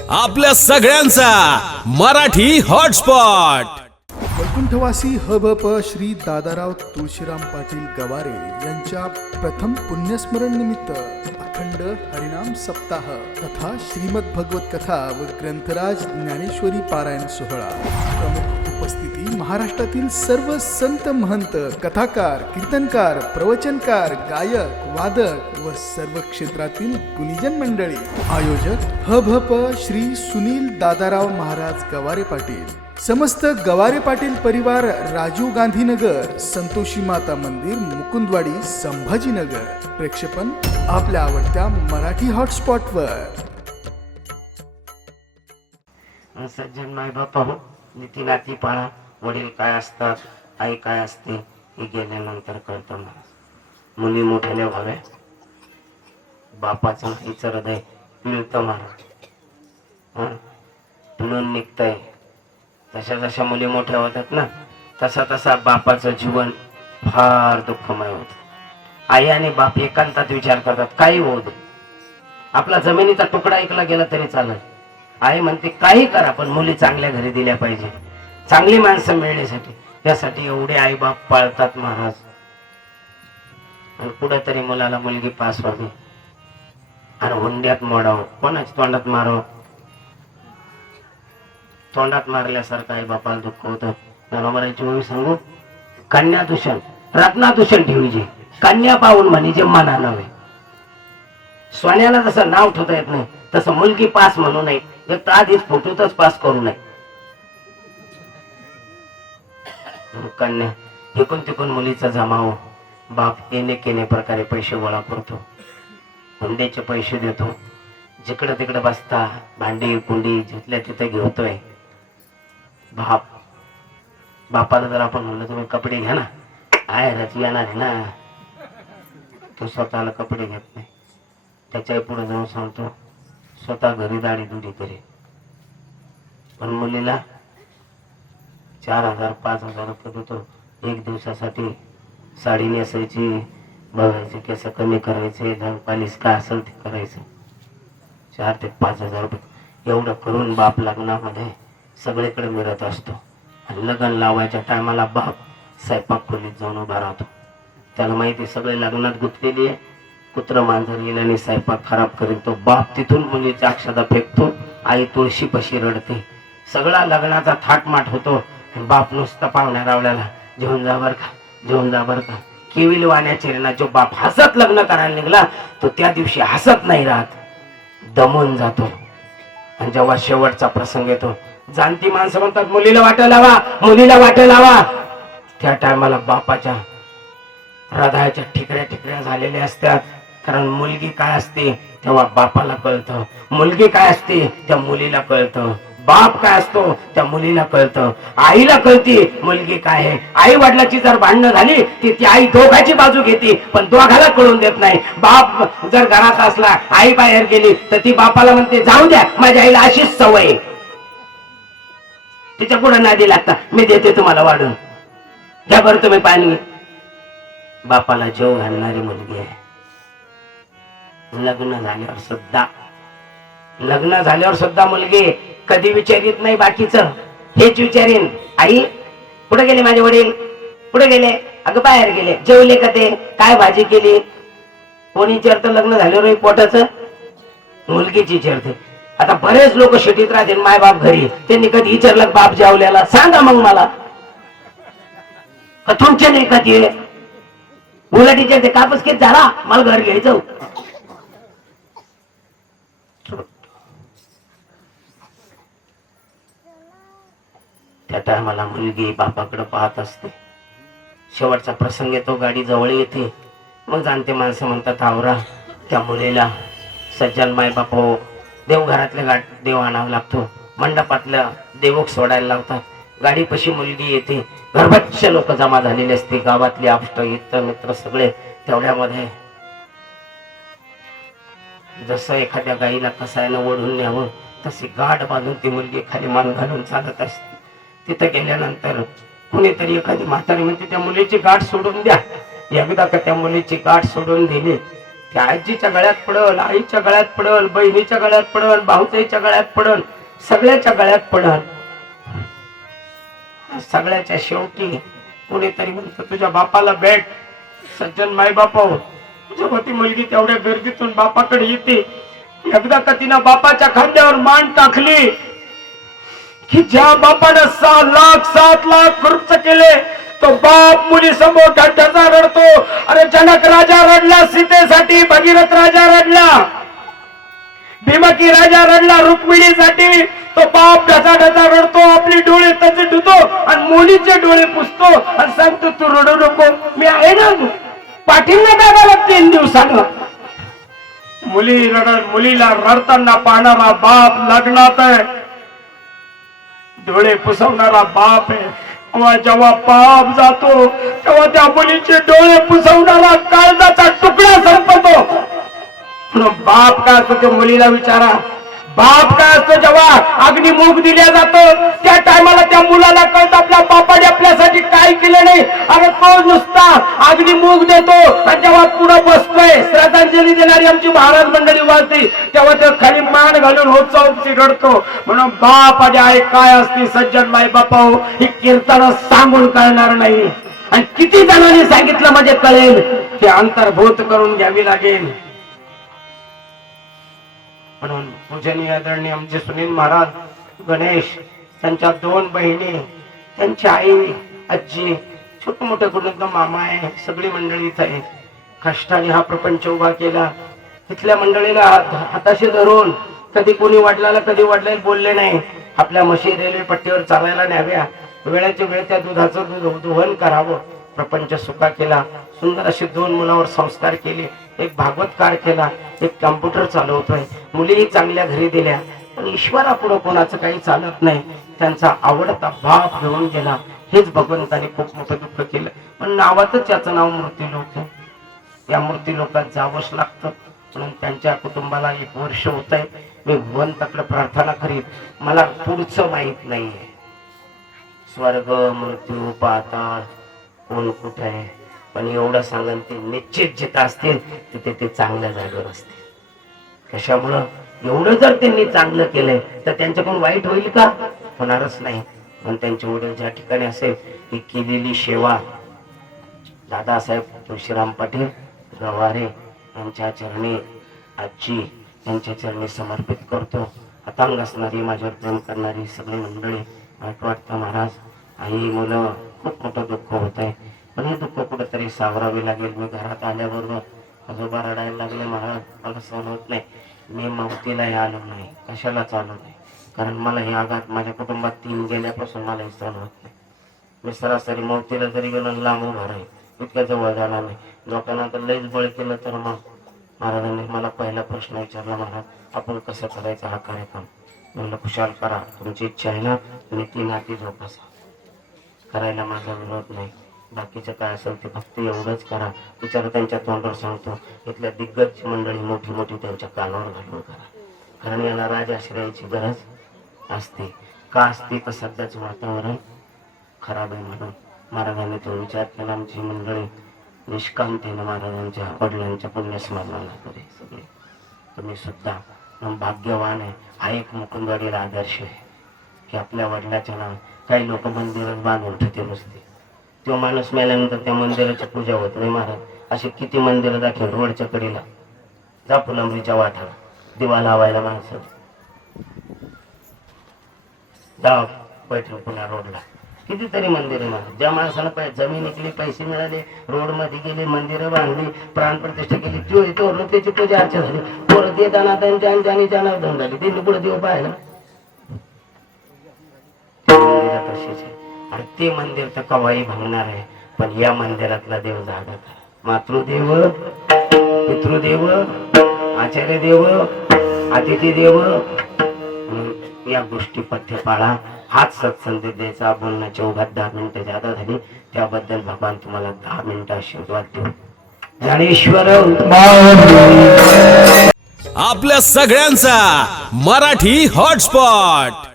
आपल्या सगळ्यांचा मराठी हॉटस्पॉट. वैकुंठवासी हबप श्री दादाराव तुळशीराम पाटील गवारे यांच्या प्रथम पुण्यस्मरण निमित्त अखंड हरिनाम सप्ताह तथा श्रीमद भगवत कथा व ग्रंथराज ज्ञानेश्वरी पारायण सोहळा. प्रमुख उपस्थिती महाराष्ट्रातील सर्व संत महंत कथाकार कीर्तनकार प्रवचनकार गायक वादक व सर्व क्षेत्रातील गुणीजन मंडळी. आयोजक हभप श्री सुनील दादाराव महाराज गवारे पाटील. समस्त गवारे पाटील परिवार राजीव गांधीनगर संतोषी माता मंदिर मुकुंदवाडी संभाजीनगर. प्रेक्षेपण आपल्या आवडत्या मराठी हॉटस्पॉटवर सज्जन माय बापा हो. नीती नाती पाळा वडील काय असतात आई काय असते हे गेल्यानंतर कळतं मला. मुली मोठ्याने व्हाव्या. बापाचं आईचं हृदय मिळतं मला. हं? निघतंय. जशा जशा मुली मोठ्या होतात ना तसा तसा बापाचं जीवन फार दुःखमय होत. आई आणि बाप एकांतात विचार करतात काही होऊ दे. आपला जमिनीचा तुकडा ऐकला गेला तरी चालेल. आई म्हणते काही करा पण मुली चांगल्या घरी दिल्या पाहिजे. चांगली माणसं मिळण्यासाठी. त्यासाठी एवढे आई बाप पाळतात महाराज. आणि कुठेतरी मुलाला मुलगी पास व्हावी. आणि हुंड्यात मोडावं. कोणाच्या तोंडात मारावं? तोंडात मारल्यासारखं आई बापाला दुःख होतं. बरोबर सांगू? कन्या दूषण रत्ना दूषण ठेवजे कन्या पाहून म्हणजे मना नव्हे. सोन्याला जसं नाव ठेवता येत नाही तसं मुलगी पास म्हणू नये तर आधीच फोटोतच पास करू नये. कन्या इकून तिकून मुलीचा जमाव बाप येणे केने प्रकारे पैसे गोळा करतो. हुंड्याचे पैसे देतो. जिकडे तिकडे बसता भांडी कुंडी जिथल्या तिथे घेतोय. बाप बापाला जर आपण म्हणलं तुम्ही कपडे घ्या ना. आहे रच येणार आहे ना. तो स्वतःला कपडे घेत नाही. त्याच्याही पुढे जाऊन सांगतो स्वतः घरी दाढी दुडी करे पण मुलीला चार हजार पाच हजार रुपये देतो. एक दिवसासाठी साडी नेसायची बघायची केस कमी करायचे धन पालिस काय असेल ते करायचं. चार ते पाच हजार रुपये. एवढं करून बाप लग्नामध्ये सगळीकडे मिळत असतो. आणि लग्न लावायच्या टायमाला बाप स्वयंपाक खोलीत जाऊन उभा राहतो. त्याला माहिती सगळे लग्नात गुंतलेली आहे. कुत्र मांजर येईल आणि स्वयंपाक खराब करेल तो बाप तिथून मुलीच्या अक्षदा फेकतो आई तुळशी पशी रडते. सगळा लग्नाचा थाटमाट होतो बाप नुसता पाहुण्या रावल्याला जेवण जा बर का जेवण जा बर का. केविल वाण्याचे जो बाप हसत लग्न करायला निघला तो त्या दिवशी हसत नाही राहत. दमून जातो. आणि जेव्हा शेवटचा प्रसंग येतो जाणती माणसं म्हणतात मुलीला वाट लावा मुलीला वाट लावा. त्या टायमाला बापाच्या हृदयाच्या ठिकऱ्या ठिकऱ्या झालेल्या असतात. कारण मुलगी काय असते तेव्हा बापाला कळतं. मुलगी काय असते त्या मुलीला कळतं. बाप काय असतो त्या मुलीला कळतं. आईला कळती मुलगी काय आहे. आई वडिलाची जर भांडणं झाली ती ती आई दोघाची बाजू घेते पण दोघाला कळून देत नाही. बाप जर घरात असला आई बाहेर गेली तर ती बापाला म्हणते जाऊ द्या माझ्या आईला अशीच सवय तिच्या पुढे नादी लागता मी देते तुम्हाला वाढून. घ्या बरं तुम्ही पाणी. बापाला जेव घालणारी मुलगी आहे. लग्न झाल्यावर सुद्धा. लग्न झाल्यावर सुद्धा मुलगी कधी विचारित नाही बाकीच. हेच विचारीन आई कुठे गेले माझे वडील? कुठे गेले? अगं बाहेर गेले. जेवले का ते? काय भाजी केली? कोणी विचारतं लग्न झाल्यावर पोटाच? मुलगीची विचारते आता बरेच लोक शेतीत राहतील माय बाप घरी. त्यांनी कधी विचारलं बाप जेवल्याला सांगा मग मला. तुमच्या नाही कधी उलट विचारते कापूस किती झाला मला घर घ्यायचं. त्या टायमाला मुलगी बापाकडे पाहत असते. शेवटचा प्रसंग येतो गाडी जवळ येते. मग जाणते माणसं म्हणतात आवरा त्या मुलीला सज्जन माय बाप हो देवघरातल्या गाठ देव आणावा लागतो. मंडपातल्या देवक सोडायला लावतात. गाडीपाशी मुलगी येते. गर्भच्छ लोक जमा झालेले असते. गावातले आपष्ट इतर मित्र सगळे तेवढ्यामध्ये जसं एखाद्या गाईला कसायला ओढून न्यावं तशी गाठ बांधून ती मुलगी खाली मान घालून चालत असते. तिथं गेल्यानंतर कुणीतरी एखादी म्हातारी म्हणते त्या मुलीची गाठ सोडून द्या. एकदा का त्या मुलीची गाठ सोडून दिली त्या आजीच्या गळ्यात पडल आईच्या गळ्यात पडल बहिणीच्या गळ्यात पडल भाऊजाईच्या गळ्यात पडल सगळ्याच्या गळ्यात पडल. सगळ्याच्या शेवटी कुणीतरी म्हणतो तुझ्या बापाला भेट सज्जन माई बापा हो. जेव्हा ती मुलगी तेवढ्या गर्दीतून बापाकडे येते एकदा का तिनं बापाच्या खांद्यावर मान टाकली की ज्या बापानं सहा लाख सात लाख खर्च केले तो बाप मुली समोर ठसा रडतो अरे जनक राजा रडला सीतेसाठी भगीरथ राजा रडला. भीमकी राजा रडला रुक्मिणीसाठी. तो बाप ढसा ढसा रडतो आपली डोळे त्याचे धुतो आणि मुलीचे डोळे पुसतो आणि सांगतो तू रडू नको मी आहे ना पाठिंबा दादाला तीन दिवसांना. मुली रडत मुलीला रडताना पाहणारा बाप लग्नात आहे. डोळे पुसवणारा बाप आहे. किंवा जेव्हा बाप जातो तेव्हा त्या मुलीचे डोळे पुसवणारा काळजाचा तुकडा संपतो बाप काय असतो मुलीला विचारा. बाप काय असतो जेव्हा अग्निमुख दिल्या जातो. त्या टायमाला त्या मुलाला कळत आपल्या बापाने आपल्यासाठी काय केलं नाही. अरे तो नुसता अग्निमुख देतो. आणि जेव्हा पुढे बसतोय श्रद्धांजली देणारी आमची महाराज मंडळी वाजते तेव्हा ते खाली मान घालून होत रडतो म्हणून बाप आणि आई काय असते सज्जन माई बापा हो, ही कीर्तन सांगून कळणार नाही. आणि किती जणांनी सांगितलं म्हणजे कळेल? ते अंतर्भूत करून घ्यावी लागेल. म्हणून पूजनीय आदरणीय आमचे सुनील महाराज गणेश त्यांच्या दोन बहिणी त्यांची आई आजी छोट मोठे कुटुंब मामा आहे सगळी मंडळी इथं आहे कष्टाने हा प्रपंच उभा केला. तिथल्या मंडळीला हात- हाताशी धरून कधी कोणी वाढलाला कधी वडिलाला बोलले नाही. आपल्या म्हशी रेल्वे पट्टीवर चालायला न्याव्या. वेळेच्या वेळ त्या दुधाचं दूध दोहन करावं. प्रपंच सुका केला सुंदर असे दोन मुलावर संस्कार केले एक भागवत काळ केला एक कम्प्युटर चालवतोय. मुलीही चांगल्या घरी दिल्या पण ईश्वरापुढं कोणाचं काही चालत नाही. त्यांचा आवडता भाव घेऊन गेला. हेच भगवंताने खूप मोठं दुःख केलं. पण नावातच याचं नाव मृत्यूलोक लोक आहे. या मूर्ती लोकात जावंच लागतं. म्हणून त्यांच्या कुटुंबाला एक वर्ष होत आहे मी भगवंताकडे प्रार्थना करीत मला पुढचं माहीत नाहीये. स्वर्ग मृत्यू पाताळ कोण कुठे आहे? पण एवढं सांगन ते निश्चित जिथं असतील तिथे ते चांगल्या जागेवर असतील. कशामुळं? एवढं जर त्यांनी चांगलं केलंय तर त्यांच्याकडून वाईट होईल का? होणारच नाही. पण त्यांचे वडील ज्या ठिकाणी असेल ही केलेली सेवा. दादासाहेब तुळशीराम पाटील गवारे यांच्या चरणी आजी यांच्या चरणी समर्पित करतो. अतांग असणारी माझ्यावर प्रेम करणारी सगळी मंडळी वाट वाटतं महाराज आई मुलं खूप मोठं दुःख होत आहे पण हे दुःख कुठेतरी सावरावे लागेल. मी घरात आल्याबरोबर आजोबा रडायला लागले. महाराज मला सहन होत नाही. मी मावतीलाही आलो नाही. कशालाच आलो नाही कारण मला हे आघात माझ्या कुटुंबात तीन गेल्यापासून मला हे सहन होत नाही. मी सरासरी मौतीला जरी गेलो लांब उभा राहील इतक्या जवळ जाणार नाही. लोकांना तर लईच बळ केलं तर मग. महाराजांनी मला पहिला प्रश्न विचारला महाराज आपण कसं करायचं हा कार्यक्रम? म्हणलं खुशाल करा. तुमची इच्छा आहे ना? तुम्ही ती नाती जोपासा. करायला माझा विरोध नाही. बाकीचं काय असेल ते फक्त एवढंच करा. विचार त्यांच्या तोंडावर सांगतो. इथल्या दिग्गज मंडळी मोठी मोठी त्यांच्या कानावर घालून करा. कारण याला राजाश्रयाची गरज असते. का असते? तर सध्याचं वातावरण खराब आहे म्हणून. महाराजांनी तो विचार केला आमची मंडळी निष्कांतीनं महाराजांच्या वडिलांच्या पुण्यस्मरणाला करे सगळे. तुम्ही सुद्धा भाग्यवान आहे. हा एक मुकुंदवाडीला आदर्श आहे. की आपल्या वडिलाच्या नाव काही लोक मंदिरात बांधून ठेवते नुसते. तो माणूस मेल्यानंतर त्या मंदिराची पूजा होत नाही महाराज. असे किती मंदिरं दाखल रोडच्या कडेला. जा फुलंबरीच्या वाठाला दिवा लावायला माणसं. जा पैठण पुन्हा रोडला. कितीतरी मंदिर महाराज. ज्या माणसाला पै जमीन इकली पैसे मिळाले रोडमध्ये गेले मंदिरं बांधली प्राण प्रतिष्ठा केली जो त्याची पूजा अर्चा झाली. पोरं देताना त्यांच्या आणि ज्याने ज्यांना धन झाली त्यांनी पुढे देव पाहिला वर्षाचे. आणि ते मंदिर तर कवाही भांगणार आहे पण या मंदिरातला देव जागा मातृदेव पितृदेव आचार्य देव अतिथी देव या गोष्टी पथ्य पाळा. हाच सत्संदेश द्यायचा. बोलण्याच्या उभ्यात दहा मिनिटं जादा झाली. त्याबद्दल भगवान तुम्हाला दहा मिनिटं आशीर्वाद देऊ. ज्ञानेश्वर आपल्या सगळ्यांचा मराठी हॉटस्पॉट.